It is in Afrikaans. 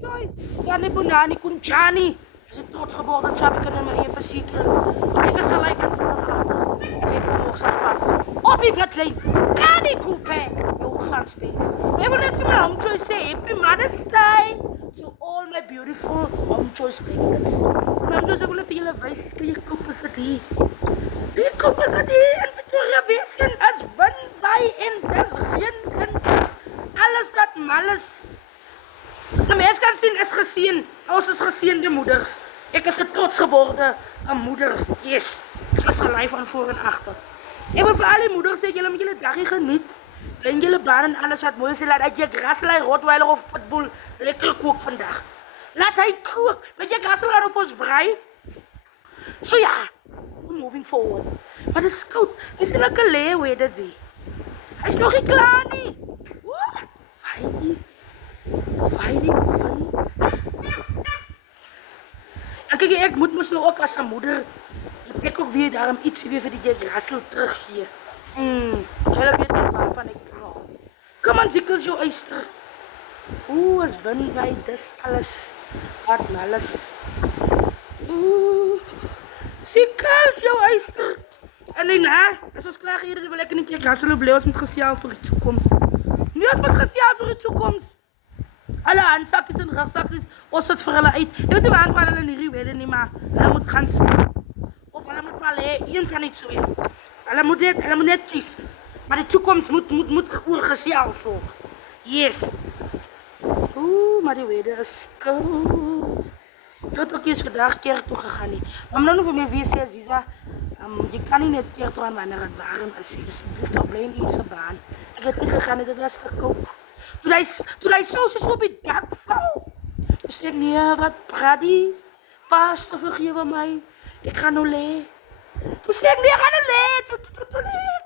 Joyce, Sunny Bonani, Kunchani. Is het trots geworden, Chapik en my eie versekering. Ek is gelyf en voor en agter. Ek kom nog pak. Op die witlyn, Annie Coupe, jou glansbeens. Ek wil net vir my Home Choice sê, happy Mother's Day to all my beautiful Home Choice sprekers. My Home Choice, ek wil net vir julle wys, kan jy koop is dit hier. Die koop is dit hier in Victoria Wesen, as windy en dis reën en alles wat mal is. Die mens kan sien is geseën. Ons is geseënde moeders. Ek is 'n trotsgeborde moeder. Yes. Ek is gelyf aan voor en agter. Ek wil vir al die moeders sê, julle moet julle daggie geniet. En julle baan en alles wat mooi is, laat jy Grasley, Rottweiler of Pitbull lekker kook vandag. Laat hy kook. Weet jy Grasley gaan vir ons brei? So ja, we're moving forward. Maar dit is koud. Dis net 'n leeu hoe dit is. Hy's nog nie klaar nie. Fijnie vind. En kijk, ek moet mos nou ook as 'n moeder, ek ook weer daarom iets weer vir die Russell teruggee. Julle weet nog waarvan ek praat. Kom aan, sikkels jou eyster. As windwy, dis alles wat alles. Sikkels jou eyster. En nee, as ons klaar hier, dan wil ek net Russell bly ons moet gesels vir die toekoms. Nie ons moet gesels vir die toekoms. Alle handsakkies en rugsakkies, ons sit vir hulle uit. Jy weet nie waar gaan hulle in hierdie wede nie, maar hulle moet gaan soek. Of hulle moet maar een van die twee. Hulle moet net kies. Maar die toekoms moet oorgesels word. Yes. Maar die wede is koud. Jy het ook eens vandag kerk toe gegaan nie. Maar nou vir my wees sê, Aziza, jy kan nie net kerk toe gaan wanneer het warm is. Asseblief, daar bly in die baan. Ek het nie gegaan, dit was te koud. Toen hij zo op het dak val. Toen zei ik, nee, wat praat die? Pastor, vergeef mij. Ik ga nou lee. Toen zei ik, nee, ik ga nou lee.